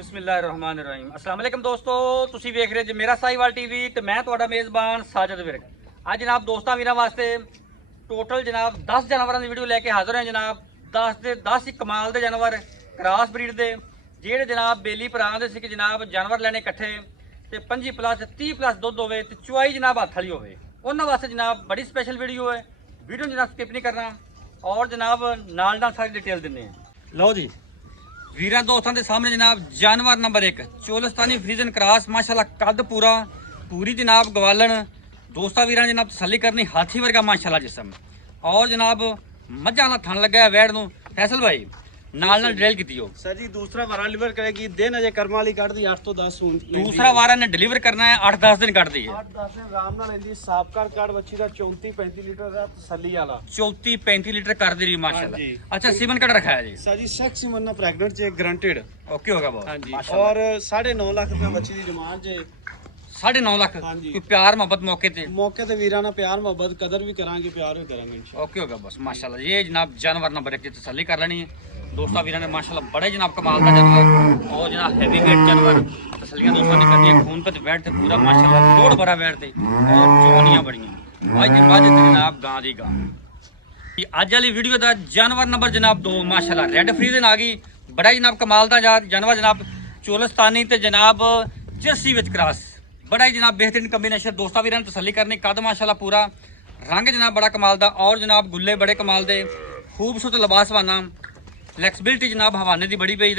बिस्मिल्लाहिर्रहमानिर्रहीम अस्सलाम वालेकुम दोस्तों, ਤੁਸੀਂ ਵੇਖ ਰਹੇ ਜੀ ਮੇਰਾ ਸਾਈਵਾਲ ਟੀਵੀ ਤੇ ਮੈਂ ਤੁਹਾਡਾ ਮੇਜ਼ਬਾਨ ਸਾਜਦ ਵਿਰਕ। ਅੱਜ ਜਨਾਬ ਦੋਸਤਾਂ ਵੀਰਾਂ ਵਾਸਤੇ ਟੋਟਲ ਜਨਾਬ 10 ਜਾਨਵਰਾਂ ਦੀ ਵੀਡੀਓ ਲੈ ਕੇ ਹਾਜ਼ਰ ਹਾਂ ਜਨਾਬ। 10 ਦੇ 10 ਹੀ ਕਮਾਲ ਦੇ ਜਾਨਵਰ ਕ੍ਰਾਸ ਬਰੀਡ ਦੇ ਜਿਹੜੇ ਜਨਾਬ ਬੇਲੀ ਭਰਾ ਦੇ ਸੀ ਕਿ ਜਨਾਬ ਜਾਨਵਰ ਲੈਣੇ ਇਕੱਠੇ ਤੇ 25 ਪਲੱਸ 30 ਪਲੱਸ ਦੁੱਧ ਹੋਵੇ ਤੇ ਚੁਆਈ ਜਨਾਬ ਹੱਥ ਵਾਲੀ ਹੋਵੇ, ਉਹਨਾਂ ਵਾਸਤੇ ਜਨਾਬ ਬੜੀ ਸਪੈਸ਼ਲ ਵੀਡੀਓ ਹੈ। ਵੀਡੀਓ ਜਨਾਬ ਸਕਿਪ ਨਹੀਂ ਕਰਨਾ और जनाब नाल सारी डिटेल देने हैं। लो जी वीरां दोस्तों के सामने जनाब जानवर नंबर 1 चोलस्तानी फ्रीजन क्रॉस माशाल्लाह कद पूरी जनाब गवालन दोस्ता वीरां जनाब तसल्ली करनी हाथी वर्गा माशाल्लाह जिसम और जनाब मझां दा थन लगा है वैड़ नूं। फैसल भाई नाल ड्रिल की हो सर जी दूसरा वारा डिलीवर करेगी दिन अजे कर्म वाली कट दी 8 तो 10 दूसरा वारा ने डिलीवर करना है 8-10 दिन कट दी है 8-10 दिन आराम नाल लेंदी साबकर काट बच्ची दा 34-35 लीटर दा तसल्ली वाला 34-35 लीटर कर दी रही माशाल्लाह। अच्छा सीमन कट रखा है जी सर जी सेक्स सीमन ना प्रेग्नेंट जे गारंटेड ओके होगा बहुत। हां जी और 9.5 लाख रुपए बच्ची दी डिमांड जे 9.5 लाख कोई प्यार मोहब्बत मौके ते वीरां ना प्यार मोहब्बत कदर भी करांगे प्यार भी करांगे इंशाल्लाह। ओके होगा बस माशाल्लाह। ये जनाब जानवर नंबर 1 की तसल्ली कर लेनी है दोस्तों वीरां ने माशाल्लाह बड़े जनाब कमाल का जानवर और जनाब हैवी वेट जानवर तसल्लियां दोस्तों ने करनी है। खून पे बैठते पूरा माशाल्लाह लोड भरा बैठते और जवानियां बड़ियां आज के बाद जनाब गां दी गां। अज वाली वीडियो का जानवर नंबर जनाब 2 माशाल्लाह रेड फ्रीजन आ गई बड़ा जनाब कमाल का जानवर जनाब चोलस्तानी ते जनाब जर्सी विच क्रॉस बड़ा ही जनाब बेहतरीन कॉम्बिनेशन दोस्तों वीरां ने तसल्ली करनी। कद माशाल्लाह पूरा रंग जनाब बड़ा कमाल का और जनाब गुल्ले बड़े कमाल दे खूबसूरत लिबास वाना फ्लैक्सिबिलिटी जनाब हवाने दी बड़ी पई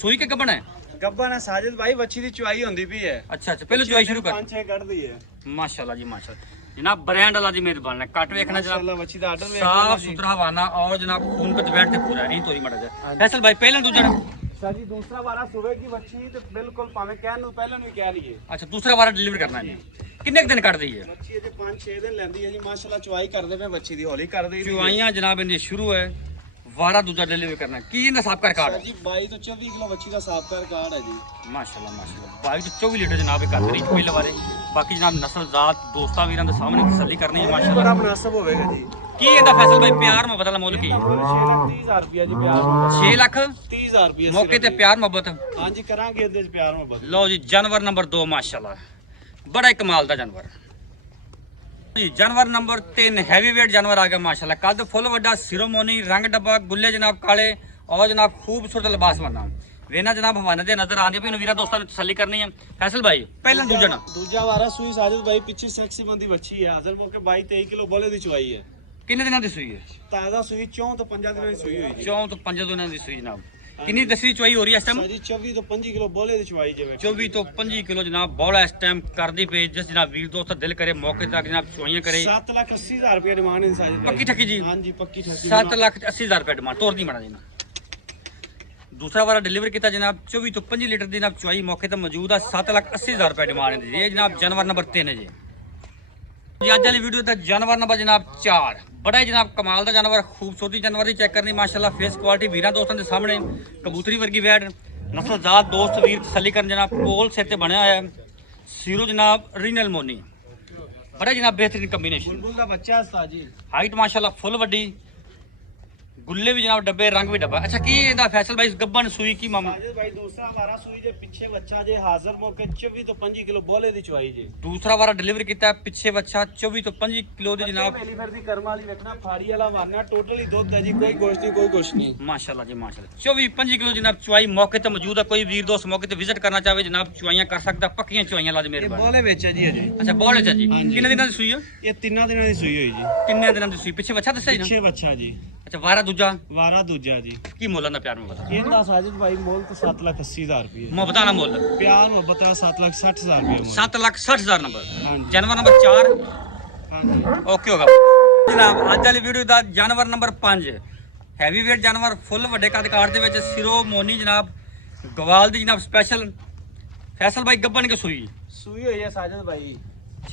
सूई के गबन है साजिद भाई बच्ची दी चुआई होंदी भी है। अच्छा पहले चुआई शुरू कर 5-6 कट दी है माशाल्लाह जी माशाल्लाह। जनाब ब्रांड वाला दी मेहरबान है कट वेखना जनाब माशाल्लाह बच्ची दा आर्डर साफ सुथरा हवाना और जनाब खून पे बैठते पूरा नहीं तोरी मड़ा जा। फैसल भाई पहले दूसरा सर जी दूसरा वारा सुबह की बच्ची तो बिल्कुल पावे कहन नु पहले नु कह लिए। अच्छा दूसरा वारा डिलीवर करना है कितने दिन कट दी है बच्ची जे 5-6 दिन लेंदी है जी माशाल्लाह चुआई कर दे पे बच्ची दी हौली कर दे चुआइयां जनाब इनकी शुरू है वारा दूसरा डिलीवर करना है की इनका साफ कर कार्ड जी 22 तो 24 किलो बच्ची का साफ कर कार्ड है जी माशाल्लाह माशाल्लाह 22 तो 24 लीटर जनाब एक करी पहले वाले बाकी जनाब नस्ल जात दोस्तां वीरां दे सामने तसल्ली करनी है माशाल्लाह बड़ा मुनासिब होवेगा जी। की इनका फैसल भाई प्यार मोहब्बत वाला मोल की 6,30,000 रुपया जी प्यार 6,30,000 रुपया मौके ते प्यार मोहब्बत हां जी करांगे इहदे च प्यार मोहब्बत। लो जी जानवर नंबर 2 माशाल्लाह बड़ा ही कमाल दा जानवर जी। जानवर नंबर 3 हैवी वेट जानवर आ गया माशाल्लाह कद फुल वड्डा सिरोमोनी रंग डब्बा गुल्ले जनाब काले और जनाब खूबसूरत लिबास बना वेना जनाब हवाने दे नजर आंदे पे वीरा दोस्तों ने तसल्ली करनी है। फैसल भाई पहला दूजा वारा सुई साजिद भाई पीछे सेक्सी बंदी बच्ची है हाजिर मौके 22-23 किलो बोले दी चुआई है। कितने दिनों की सुई है ताजा सुई 4 तो 5 दिनों की सुई हुई 4 तो 5 दिनों की सुई जनाब कितनी दसवीं चुआई हो रही है इस टाइम 24 तो 25 किलो बोले दी चुआई जे 24 तो 25 किलो जनाब बौला इस टाइम कर दी पे जिस जनाब वीर दोस्त दिल करे मौके तक जनाब चुआइयां करे 7,80,000 रुपया डिमांड है साजिद पक्की ठकी जी। हां जी पक्की ठकी 7,80,000 रुपया डिमांड तोड़ दी मड़ा जी। दूसरा वाला डिलीवर किया जनाब 24 तो 25 लीटर की जनाब चुआई मौके पर मौजूद है 7,80,000 रुपया डिमांड है जी। जनाब जानवर नंबर 3 है जी। अज वाली वीडियो का जानवर नंबर जनाब 4 बड़ा ही जनाब कमाल का जानवर खूबसूरती जानवर की चेक करनी माशाल्लाह फेस क्वालिटी वीरां दोस्तों के सामने कबूतरी वर्गी वैड नस्लजात दोस्त वीर तसल्ली कर जनाब पोल सिर से बनया है सीरो जनाब रीनल मोनी बड़ा जनाब बेहतरीन कॉम्बिनेशन बुलबुल का बच्चा साजी हाइट माशाल्लाह फुल वड्डी गुल्ले भी जनाब डब्बे रंग भी डब्बा। अच्छा की इहदा फैसल भाई गब्बन सुई की मामा साजिद भाई दूसरा वारा सुई जे पीछे बच्चा जे हाजिर मौके 24 तो 25 किलो बोले दी चुआई जे दूसरा वारा डिलीवर किया पीछे बच्चा 24 तो 25 किलो दी जनाब पहली बार दी कर्म वाली रखना फाड़ी वाला वारना टोटली दूध है जी कोई गोश्त नहीं कोई कुछ नहीं माशाल्लाह जी माशाल्लाह 24-25 किलो जनाब चुआई मौके ते मौजूद है। कोई वीर दोस्त मौके ते विजिट करना चाहे जनाब चुआइयां कर सकता पक्कियां चुआइयां ला मेरे बोले बेचा जी अजे अच्छा बोले चा जी कितने दिनों की सुई है ये 3 दिनों की सुई हुई जी 3 दिनों की सुई पीछे बच्चा दस्या जी पीछे बच्चा जी। अच्छा वारा दूजा दूजा जी की मोल ना प्यार मोहब्बत इनदा साजिद भाई मोल तो 7,80,000 रुपये मोहब्बत ना मोल प्यार मोहब्बत 7,60,000 रुपये 7,60,000 नंबर हां जानवर नंबर 4 हां जी ओके होगा जनाब। अज वाली वीडियो का जानवर नंबर 5 हैवी वेट जानवर फुल वड्डे कद कार दे विच सिरो मोनी जनाब गवाल दी जनाब स्पेशल फैसल भाई गब्बन के सुई हुई है साजिद भाई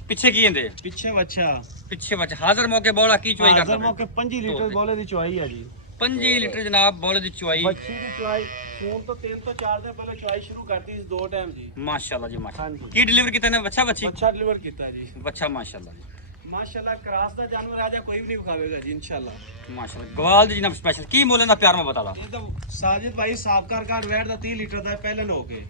पिछे की इंदे पीछे बच्चा हाजिर मौके बोला की चुआई करदा हाजिर मौके 5 लीटर बोले दी चुआई है जी 5 लीटर जनाब बोले दी चुआई बच्ची दी चुआई फोन तो 3 तो 4 दिन पहले चुआई शुरू करती इस 2 टाइम जी माशाल्लाह जी माशाल्लाह हां जी की डिलीवर कितने ने बच्चा बच्ची अच्छा डिलीवर किया जी बच्चा माशाल्लाह जी ਮਾਸ਼ਾਅੱਲਾ ਕਰਾਸ ਦਾ ਜਾਨਵਰ ਆ ਜਾ ਕੋਈ ਵੀ ਨਹੀਂ ਵਿਖਾਵੇਗਾ ਜੀ ਇਨਸ਼ਾਅੱਲਾ। ਮਾਸ਼ਾਅੱਲਾ ਗਵਾਲ ਦੀ ਜਨਾਬ ਸਪੈਸ਼ਲ ਕੀ ਮੁੱਲ ਦਾ ਪਿਆਰ ਮੈਂ ਬਤਾ ਲਾ। ਇਹ ਤਾਂ ਸਾਜਿਦ ਭਾਈ ਸਾਬਕਾਰ ਕਾਰਡ ਵੈਟ ਦਾ 30 ਲੀਟਰ ਦਾ ਪਹਿਲਨ ਹੋ ਕੇ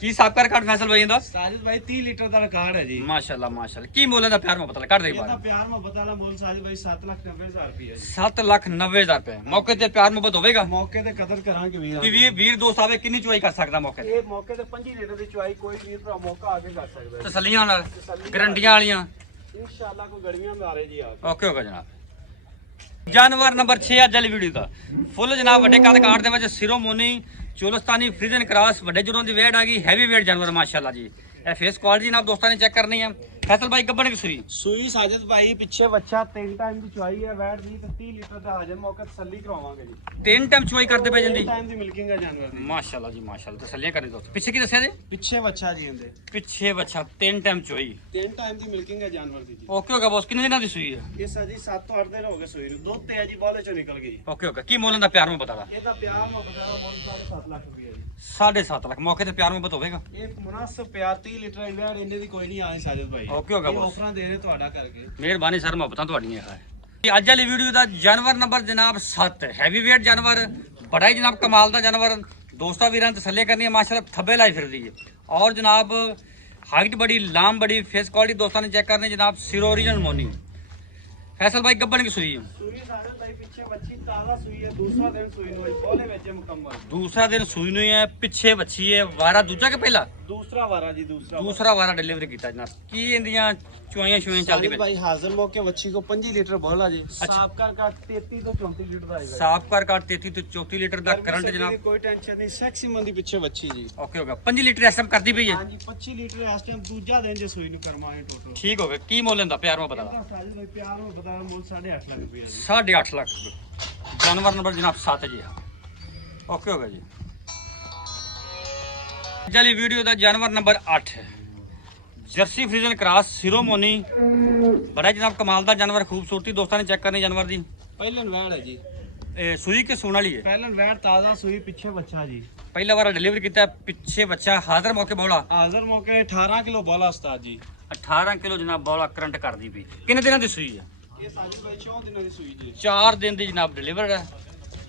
ਕੀ ਸਾਬਕਾਰ ਕਾਰਡ ਫੈਸਲ ਭਾਈ ਇਹਦਾ ਸਾਜਿਦ ਭਾਈ 30 ਲੀਟਰ ਦਾ ਰਿਕਾਰਡ ਹੈ ਜੀ। ਮਾਸ਼ਾਅੱਲਾ ਮਾਸ਼ਾਅੱਲਾ ਕੀ ਮੁੱਲ ਦਾ ਪਿਆਰ ਮੈਂ ਬਤਾ ਲਾ ਕੱਢ ਦੇ ਇਹਦਾ ਬਾਹਰ। ਪਿਆਰ ਮੁਹੱਬਤ ਵਾਲਾ ਮੁੱਲ ਸਾਜਿਦ ਭਾਈ 7,90,000 ਰੁਪਏ ਜੀ। 7,90,000 ਰੁਪਏ ਮੌਕੇ ਤੇ ਪਿਆਰ ਮੁਹੱਬਤ ਹੋਵੇਗਾ ਮੌਕੇ ਤੇ ਕਦਰ ਕਰਾਂਗੇ ਵੀਰ। ਕਿ ਵੀਰ ਦੋਸਤ ਆਵੇ ਕਿੰਨੀ ਚੁਆਈ ਕਰ ਸਕਦਾ ਮੌਕੇ ਤੇ ਇਹ ਮੌਕੇ ਤੇ 25 ਲੀਟਰ ਦੀ ਚੁਆਈ ਕੋਈ ਵੀਰ ਭਰਾ ਮੌਕਾ ਆ ਕੇ ਕਰ ਸਕਦਾ ਹੈ ਤਸੱਲੀਆਂ ਨਾਲ ਗਰੰਟੀਆਂ ਵਾਲੀਆਂ ਇਨਸ਼ਾਅੱਲਾ ਕੋਈ ਗੜੀਆਂ ਮਾਰੇ ਜੀ ਆ ਓਕੇ ਹੋਗਾ ਜਨਾਬ। ਜਾਨਵਰ ਨੰਬਰ 6 ਅੱਜ ਵਾਲੀ ਵੀਡੀਓ ਦਾ ਫੁੱਲ ਜਨਾਬ ਵੱਡੇ ਕੱਦ ਕਾਠ ਦੇ ਵਿੱਚ ਸਿਰੋਮੋਨੀ ਚੋਲਸਤਾਨੀ ਫਰੀਜ਼ਨ ਕ੍ਰਾਸ ਵੱਡੇ ਜੁੜੋਂ ਦੀ ਵੇਟ ਆ ਗਈ ਹੈਵੀ ਵੇਟ ਜਾਨਵਰ ਮਾਸ਼ਾਅੱਲਾ ਜੀ। ਇਹ ਫੇਸ ਕੁਆਲਿਟੀ ਜਨਾਬ ਦੋਸਤਾਂ ਨੇ ਚੈੱਕ ਕਰਨੀ ਹੈ। ਫੈਸਲ ਭਾਈ ਗੱਬਣ ਕਿਸਰੀ ਸੂਈ ਸਾਜਦ ਭਾਈ ਪਿੱਛੇ ਬੱਚਾ 3 ਟਾਈਮ ਦੀ ਚੁਆਈ ਹੈ ਵੈਟ ਦੀ ਤੇ 30 ਲੀਟਰ ਦਾ ਹਾਜ਼ਰ ਮੌਕੇ ਤਸੱਲੀ ਕਰਵਾਵਾਂਗੇ ਜੀ। 3 ਟਾਈਮ ਚੁਆਈ ਕਰਦੇ ਪਏ ਜੰਦੀ ਟਾਈਮ ਦੀ ਮਿਲਕਿੰਗ ਹੈ ਜਾਨਵਰ ਦੀ ਮਾਸ਼ਾਅੱਲਾ ਜੀ ਮਾਸ਼ਾਅੱਲਾ ਤਸੱਲੀਆਂ ਕਰਨੀ ਦੋਸਤ। ਪਿੱਛੇ ਕੀ ਦੱਸਿਆ ਜੀ ਪਿੱਛੇ ਬੱਚਾ ਜੀ ਹੁੰਦੇ ਪਿੱਛੇ ਬੱਚਾ 3 ਟਾਈਮ ਚੁਆਈ 3 ਟਾਈਮ ਦੀ ਮਿਲਕਿੰਗ ਹੈ ਜਾਨਵਰ ਦੀ ਜੀ। ਓਕੇ ਹੋਗਾ ਬੋਸ ਕਿੰਨੇ ਦਿਨਾਂ ਦੀ ਸੂਈ ਹੈ ਇਹ ਸਾਜੀ 7 ਤੋਂ 8 ਦਿਨ ਹੋ ਗਏ ਸੂਈ ਨੂੰ ਦੁੱਧ ਤੇ ਹੈ ਜੀ ਬੋਲੇ ਚੋਂ ਨਿਕਲ ਗਈ। ਓਕੇ ਹੋਗਾ ਕੀ ਮੁੱਲ ਦਾ ਪਿਆਰ ਮੈਂ ਬਤਾ ਲਾ। ਇਹਦਾ ਪਿਆਰ ਮੁਹੱਬਤ ਦਾ ਮੁੱਲ 7 ਲੱਖ ਰੁਪਏ ਜੀ। 7.5 ਲੱਖ ਮੌਕੇ ਤੇ ਪਿਆਰ ਮੁਹੱਬਤ ਹੋਵੇਗਾ। ਇਹ ਮੁਨਾਸਬ ਪਿਆਰ 30 ਲੀਟਰ ਦੀ ਵੈਟ ਇਹਨੇ ਦੀ ਕੋਈ ਨਹੀਂ ਆਏ ਸਾਜਦ ਭਾਈ। ਓਕੇ ਹੋਗਾ ਇਹ ਬੋਸ ਆਫਰਾਂ ਦੇ ਰਹੇ ਤੁਹਾਡਾ ਕਰਕੇ। ਮਿਹਰਬਾਨੀ ਸਰ ਮੁਹੱਬਤਾਂ ਤੁਹਾਡੀਆਂ ਹੈ। ਅੱਜ ਵਾਲੀ ਵੀਡੀਓ ਦਾ ਜਾਨਵਰ ਨੰਬਰ ਜਨਾਬ 7 ਹੈਵੀ ਵੇਟ ਜਾਨਵਰ ਬੜਾ ਹੀ ਜਨਾਬ ਕਮਾਲ ਦਾ ਜਾਨਵਰ ਦੋਸਤਾਂ ਵੀਰਾਂ ਨੇ ਤਸੱਲੀ ਕਰਨੀ ਹੈ ਮਾਸ਼ਾਅੱਲਾ ਥੱਬੇ ਲਾਈ ਫਿਰਦੀ ਹੈ ਔਰ ਜਨਾਬ ਹਾਈਟ ਬੜੀ ਲਾਮ ਬੜੀ ਫੇਸ ਕੁਆਲਿਟੀ ਦੋਸਤਾਂ ਨੇ ਚੈੱਕ ਕਰਨੀ ਜਨਾਬ ਸਿਰੋ ਓਰੀਜਨਲ ਮੋਨੀ। ਫੈਸਲ ਭਾਈ ਗੱਬਣ ਕੀ ਸੂਈ ਹੈ ਸੂਈ ਸਾਜਦ ਭਾਈ ਪਿੱਛੇ ਬੱਚੀ ਤਾਜ਼ਾ ਸੂਈ ਹੈ ਦੂਸਰਾ ਦਿਨ ਸੂਈ ਨੂੰ ਬੋਲੇ ਵਿੱਚ ਮੁਕੰਮਲ। ਦੂਸਰਾ ਦਿਨ ਸੂਈ ਨੂੰ ਹੈ ਪਿੱਛੇ ਬੱਚੀ ਹੈ ਵਾਰਾ ਦੂਜਾ ਕਿ ਪਹਿਲਾ ਦੂਸਰਾ ਵਾਰਾ ਜੀ ਦੂਸਰਾ ਦੂਸਰਾ ਵਾਰਾ ਡਿਲੀਵਰੀ ਕੀਤਾ ਜਨਾਬ। ਕੀ ਇਹਦੀਆਂ ਚੁਆਈਆਂ ਚੱਲਦੀ ਸਾਜਦ ਪਈ ਭਾਈ ਹਾਜ਼ਰ ਮੌਕੇ ਬੱਚੀ ਕੋ 25 ਲੀਟਰ ਬੋਲਾ ਜੀ। ਸਾਬਕਾ ਕਾ 33 ਤੋਂ 34 ਲੀਟਰ ਦਾ ਆਏਗਾ। ਸਾਫ ਕਰ 33 ਤੋਂ 34 ਲੀਟਰ ਦਾ ਕਰੰਟ ਜਨਾਬ। ਕੋਈ ਟੈਨਸ਼ਨ ਨਹੀਂ ਸੈਕਸੀ ਮੰਦੀ ਪਿੱਛੇ ਬੱਚੀ ਜੀ। ਓਕੇ ਹੋਗਾ 5 ਲੀਟਰ ਇਸ ਟਾਈਮ ਕਰਦੀ ਪਈ ਹੈ। ਹਾਂਜੀ 25 ਲੀਟਰ ਇਸ ਟਾਈਮ ਦੂਜਾ ਦਿਨ ਜੇ ਸੂਈ ਨੂੰ ਕਰਮਾਏ ਟੋਟਲ। ਠੀਕ ਹੋ ਗਿਆ ਕੀ ਮੁੱਲ ਹੁੰਦਾ ਪਿਆਰ ਮੈਂ ਬਤਾ ਲਾ। ਇਹਦਾ ਸਾਜਦ ਭਾਈ ਪਿਆਰ ਨੂੰ ਬਤਾ ਮੁੱਲ 8.5 ਲੱਖ ਰੁਪਏ ਜੀ। 8.5 ਲੱਖ ਜਾਨਵਰ ਨੰਬਰ ਜਨਾਬ 7 ਜੀ ਓਕੇ ਹੋ ਗਿਆ ਜੀ। ਚਲੀ ਵੀਡੀਓ ਦਾ ਜਾਨਵਰ ਨੰਬਰ 8 ਜਰਸੀ ਫਰੀਜ਼ਨ ਕ੍ਰਾਸ ਸਿਰੋਮੋਨੀ ਬੜਾ ਜਨਾਬ ਕਮਾਲ ਦਾ ਜਾਨਵਰ ਖੂਬਸੂਰਤੀ ਦੋਸਤਾਂ ਨੇ ਚੈੱਕ ਕਰਨੀ ਜਾਨਵਰ ਦੀ। ਪਹਿਲਨ ਵੈੜ ਹੈ ਜੀ। ਇਹ ਸੂਈ ਕੇ ਸੂਣ ਵਾਲੀ ਹੈ। ਪਹਿਲਨ ਵੈੜ ਤਾਜ਼ਾ ਸੂਈ ਪਿੱਛੇ ਬੱਚਾ ਜੀ। ਪਹਿਲਾ ਵਾਰ ਡਿਲੀਵਰੀ ਕੀਤਾ ਪਿੱਛੇ ਬੱਚਾ ਹਾਜ਼ਰ ਮੌਕੇ ਬੋਲਾ ਹਾਜ਼ਰ ਮੌਕੇ 18 ਕਿਲੋ ਬੋਲਾ ਉਸਤਾਦ ਜੀ। 18 ਕਿਲੋ ਜਨਾਬ ਬੋਲਾ ਕਰੰਟ ਕਰਦੀ ਪਈ। ਕਿੰਨੇ ਦਿਨਾਂ ਦੀ ਸੂਈ ਹੈ ਇਹ ਸਾਜਦ ਭਾਈ 4 ਦਿਨਾਂ ਦੀ ਸੂਈ ਜੀ। 4 ਦਿਨ ਦੀ ਜਨਾਬ ਡਿਲੀਵਰ ਹੈ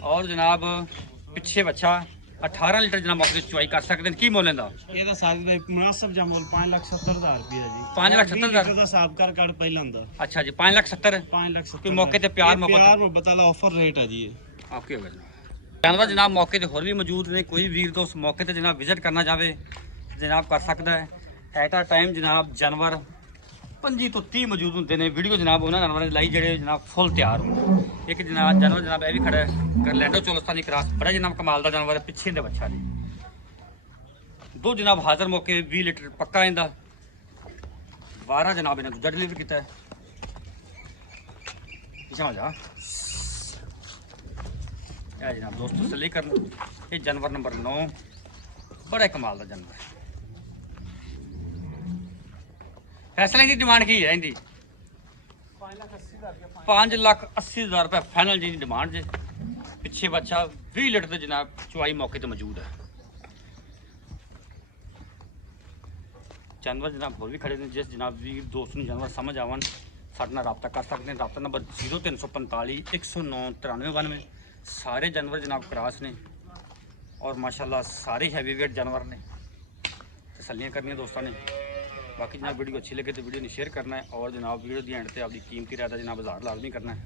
ਔਰ ਜਨਾਬ ਪਿੱਛੇ ਬੱਚਾ 18 ਲੀਟਰ ਜਨਾਬ ਮੌਕੇ ਚੁਆਈ ਕਰ ਸਕਦੇ ਨੇ। ਕੀ ਮੁੱਲ ਇਹਦਾ ਇਹਦਾ ਸਾਜਦ ਭਾਈ ਮੁਨਾਸਬ ਜਾਂ ਮੁੱਲ 5,70,000 ਰੁਪਏ ਜੀ। 5,70,000 ਦਾ ਸਾਬਕਾਰ ਕਾਰਡ ਪਹਿਲਾਂ ਹੁੰਦਾ। ਅੱਛਾ ਜੀ 5,70,000 5,70,000 ਕੋਈ ਮੌਕੇ ਤੇ ਪਿਆਰ ਮੁਹੱਬਤ ਪਿਆਰ ਮੁਹੱਬਤ ਵਾਲਾ ਆਫਰ ਰੇਟ ਹੈ ਜੀ ਇਹ। ਓਕੇ ਹੋ ਗਿਆ ਜਨਾਬ। ਜਾਨਵਰ ਜਨਾਬ ਮੌਕੇ ਤੇ ਹੋਰ ਵੀ ਮੌਜੂਦ ਨੇ ਕੋਈ ਵੀਰ ਦੋਸਤ ਮੌਕੇ ਤੇ ਜਨਾਬ ਵਿਜ਼ਿਟ ਕਰਨਾ ਚਾਹਵੇ ਜਨਾਬ ਕਰ ਸਕਦਾ ਹੈ। ਐਟ ਆ ਟਾਈਮ ਜਨਾਬ ਜਾਨਵਰ 25 ਤੋਂ 30 ਮੌਜੂਦ ਹੁੰਦੇ ਨੇ। ਵੀਡੀਓ ਜਨਾਬ ਉਹਨਾਂ ਜਾਨਵਰਾਂ ਦੀ ਲਾਈ ਜਿਹੜੇ ਜਨਾਬ ਫੁੱਲ ਤਿਆਰ ਹੋ। ਇੱਕ ਜਨਾਬ ਜਾਨਵਰ ਜਨਾਬ ਇਹ ਵੀ ਖੜਾ ਹੈ ਗਰਲੈਂਡੋ ਚੋਲਸਤਾਨੀ ਕ੍ਰਾਸ ਬੜਾ ਜਨਾਬ ਕਮਾਲ ਦਾ ਜਾਨਵਰ ਹੈ ਪਿੱਛੇ ਦੇ ਬੱਚਾ ਜੀ। ਦੋ ਜਨਾਬ ਹਾਜ਼ਰ ਮੌਕੇ 20 ਲੀਟਰ ਪੱਕਾ ਇਹਦਾ ਵਾਰਾ ਜਨਾਬ ਇਹਨਾਂ ਦੂਜਾ ਡਿਲੀਵਰ ਕੀਤਾ ਹੈ। ਪਿੱਛੇ ਹੋ ਜਾ ਇਹ ਜਨਾਬ ਦੋਸਤ ਤਸੱਲੀ ਕਰਨ ਇਹ ਜਾਨਵਰ ਨੰਬਰ 9 ਬੜਾ ਕਮਾਲ ਦਾ ਜਾਨਵਰ ਹੈ। ਫੈਸਲੇ ਦੀ ਡਿਮਾਂਡ ਕੀ ਹੈ ਇਹਦੀ 5,80,000 ਰੁਪਏ ਫਾਈਨਲ ਜੀ ਦੀ ਡਿਮਾਂਡ ਜੇ। ਪਿੱਛੇ ਬੱਚਾ 20 ਲੀਟਰ ਦੇ ਜਨਾਬ ਚੁਆਈ ਮੌਕੇ ਤੇ ਮੌਜੂਦ ਹੈ। ਜਾਨਵਰ ਜਨਾਬ ਹੋਰ ਵੀ ਖੜੇ ਨੇ ਜਿਸ ਜਨਾਬ ਵੀਰ ਦੋਸਤ ਨੂੰ ਜਾਨਵਰ ਸਮਝ ਆਵਣ ਸਾਡੇ ਨਾਲ ਰਾਬਤਾ ਕਰ ਸਕਦੇ ਨੇ। ਰਾਬਤਾ ਨੰਬਰ 0345 109 9392। ਸਾਰੇ ਜਾਨਵਰ ਜਨਾਬ ਕ੍ਰਾਸ ਨੇ ਔਰ ਮਾਸ਼ਾਅੱਲਾ ਸਾਰੇ ਹੈਵੀ ਵੇਟ ਜਾਨਵਰ ਨੇ। ਤਸੱਲੀਆਂ ਕਰਨੀਆਂ ਦੋਸਤਾਂ ਨੇ। बाकी जनाब वीडियो अच्छी लगे तो वीडियो ने शेयर करना है और जनाब वीडियो दी एंड पे अपनी कीमती राय का जनाब इज़हार लाजमी करना है।